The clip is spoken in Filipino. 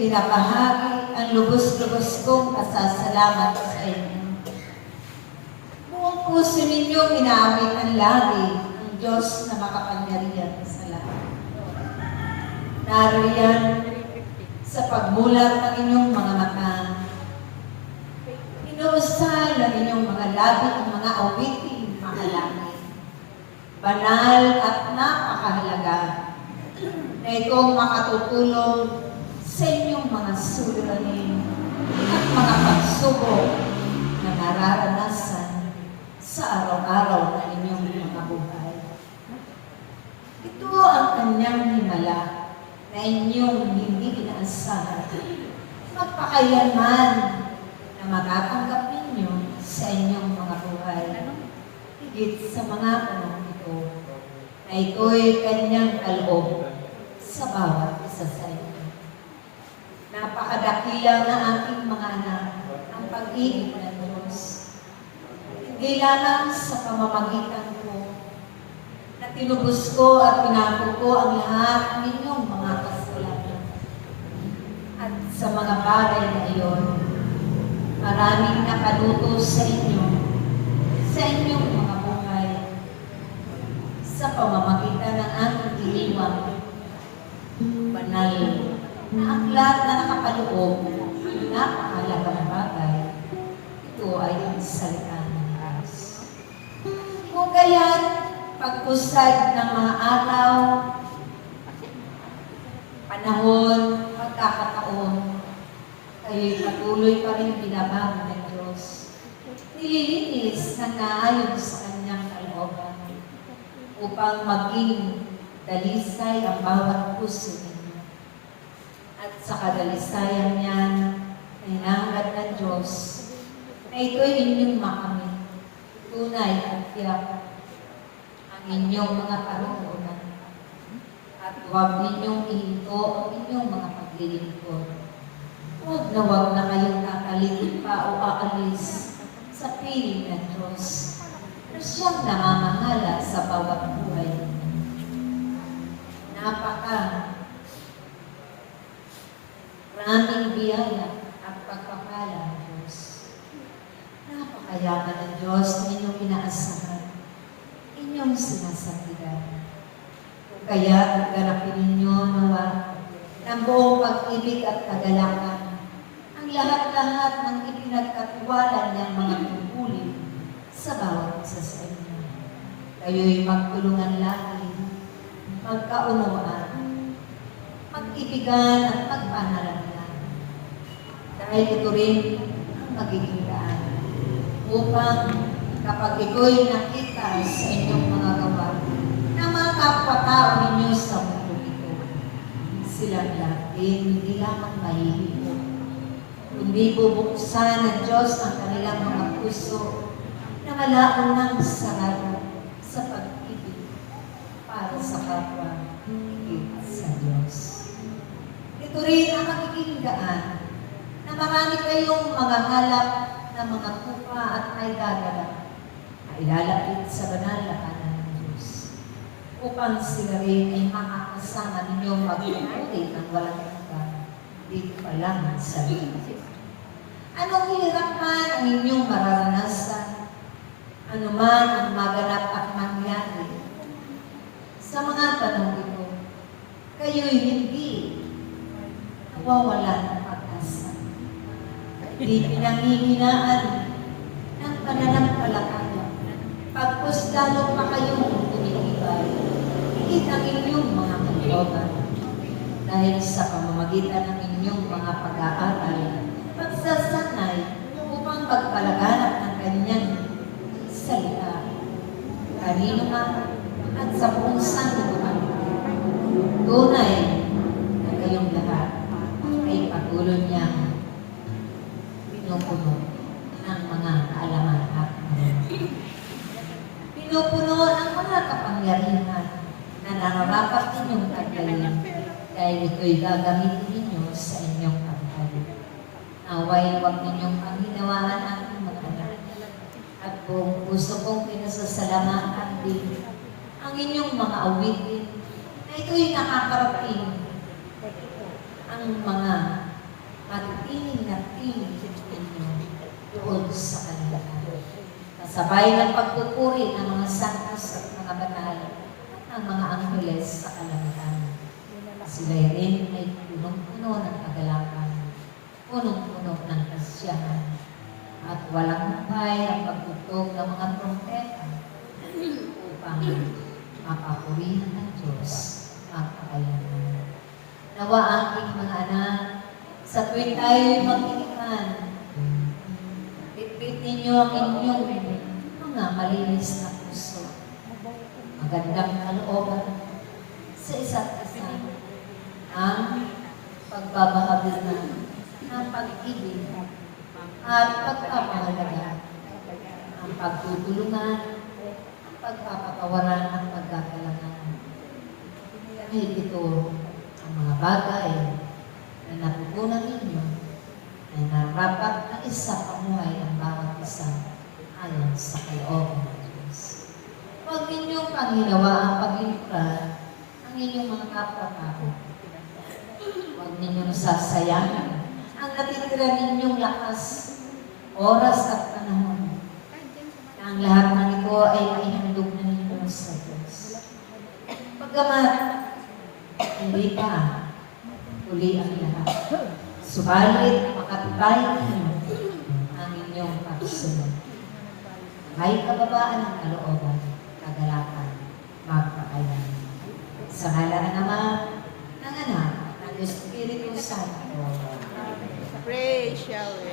ibinabahagi ang lubos-lubos kong pasasalamat sa inyo. Buong puso ninyong inaawitan lagi ang Diyos na makapangyarihan sa lahat. Nariyan sa pagmulat ng inyong mga mata, inuusal ang inyong mga labi ang mga awiting makalangit. Banal at napakahalaga na itong makatutulong sa inyong mga suliranin at mga pagsubok na nararanasan sa araw-araw na inyong mga buhay. Ito ang kanyang himala na inyong hindi inaasahan. Magpakailanman na matatanggap ninyo sa inyong mga buhay. Higit sa mga panahon ito, na ito'y kanyang kaloob sa bawat isa sa inyo. Napakadakila na aking mga anak ang pag-ibig ng Diyos. Hindi lamang sa pamamagitan ko na tinubos ko at pinako ko ang lahat ng inyong mga kasalanan. At sa mga bagay na iyon, maraming nakaluto sa inyong mga buhay, sa pamamagitan ng aking iniwang banal na aklat na nakapaloob ng napakahalagang bagay. Ito ay ang salita ng Diyos. Kung gaya't pag-usad ng mga araw, panahon, pagkakataon, kayo'y patuloy pa rin binabago ng Diyos. Nililinis na naayon sa kanyang kalooban upang maging dalisay ang bawat puso ninyo. At sa kadalisayan niyan, na hinahangad ng Diyos, na ito'y inyong makamit, tunay at tiyak ang inyong mga paroonan. At huwag ninyong ihinto ang inyong mga paglilingkod. Huwag na kayong tatalingin pa o aalis sa piling ng Diyos na siyang namamahala sa bawat buhay. Maraming biyaya at pagpapala ng Diyos. Napakayaman ng Diyos na inyong inaasahan. inyong sinasakitan. Kaya ganapin ninyo nawa ng buong pag-ibig at kagalakan ang lahat-lahat ng ipinagkatiwala niyang mga tungkulin sa bawat isa sa inyo. Kayo'y magtulungan lagi, magkaunawaan, mag-ibigan at magpanalanglan. Dahil ito rin ang magiging daan upang kapag ito'y nakita sa inyong mga gawa na mga kapwa-tao ninyo sa mundo ito, silang lahat din hindi lamang mahihilo, kundi bubuksan ng Diyos ang kanilang mga puso na malaon ng sarado sa pag-ibig para sa kapwa, higit sa Diyos. Ito rin ang magiging daan na marami kayong mga halap na mga kupa at may dadala na ilalapit sa banal na kanan ng Diyos upang sila rin ay makakasama ninyong magpupuri ng walang hanggan dito pa lang sa lupa. Anong hirap man ang inyong mararanasan, ano man ang maganap at mangyari sa mga tanong ito, kayo'y hindi nawawalan ng pag-asa. Hindi pinanghihinaan ng pananampalataya. Pagpus lalo pa kayong tumitibay, higit ang inyong mga kalooban. Dahil sa pamamagitan ng inyong mga pag-aaral, pagsasanay upang pagpalaganap ng kanyang salita, kanino man at sa buong sanlibutan. Tunay na kayong lahat ay patuloy niyang pinupuno ng mga kaalaman at pinupuno ng mga kapangyarihan na nararapat ninyong taglalin dahil ito'y gagamitin ninyo sa inyong pagkalit. Naway huwag ninyong panghinawaan ang mga anak at buong puso kong pinasasalamatan din ang inyong mga awitin na ito'y nakakarating ang mga matitining na tinig ninyo doon sa kanila. Kasabay ng pagpupuri ng mga santos at mga banal at ng mga angheles sa kalangitan. Sila rin ay punong-puno ng kagalakan, punong-puno ng kasiyahan, at walang hukay ang pagtugtog ng mga trompeta upang mapapurihan ng Diyos magpakayanan. Nawa aking mga anak, sa tuwing tayo'y magtitikan, bitbit ninyo ang inyong mga malinis na puso, magandang kalooban sa isa't isa, ang pagbabahagi ng pag-ibig at pagpapahalaga, ang pagtutulungan, ang pagpapatawaran ng pagkakalangan. Dahil ito ang mga bagay na natutunan ninyo ay narapat na isa pamuhay ang bawat isa ayon sa kalooban ng Diyos. Huwag ninyong panghilawa ang paglingkuran ang inyong mga kapwa-tao. Huwag ninyong sasayangin ang natitira ninyong lakas, oras at panahon. Na ang lahat ng ito ay maihandog na ninyo sa Diyos. Pagkamat, hindi pa uli ang lahat. Subalit, makatibay ninyo ang inyong pagsunod. May kababaan ng kalooban, kagalakan, magpakayanan. Sa ngalan ng Ama, ng Anak, ng Espiritu Santo. Pray, shall we?